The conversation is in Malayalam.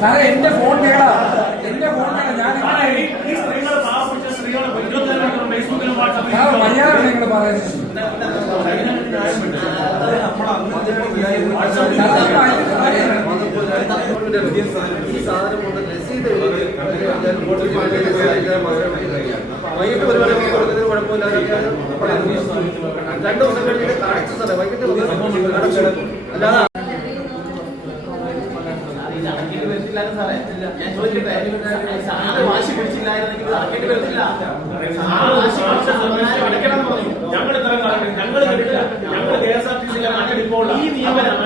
സാറേ എന്റെ ഫോൺ കേടാ, എന്റെ ഫോൺ കേടാ. ഞാൻ ഈ സ്ത്രീകൾ പാവപ്പെട്ട സ്ത്രീകളെ ഫേസ്ബുക്കിലും മര്യാദ നിങ്ങൾ പറയുന്നത്. ഈ സാധനം കൊണ്ട് രസീത് വൈകിട്ട് പരിപാടി കൊടുക്കുന്നതിന് കുഴപ്പമില്ല. 2 ദിവസം കഴിഞ്ഞിട്ട് കാണിച്ച സ്ഥലം വൈകിട്ട് അല്ലാതെ ഞാൻ ചോദിക്കട്ടെ, സാറ് വാശി പിടിച്ചില്ലായിരുന്നെങ്കിൽ ആക്കേണ്ടി വരത്തില്ല. ഞങ്ങൾ KSRTC ഇപ്പോൾ ഈ നിയമനം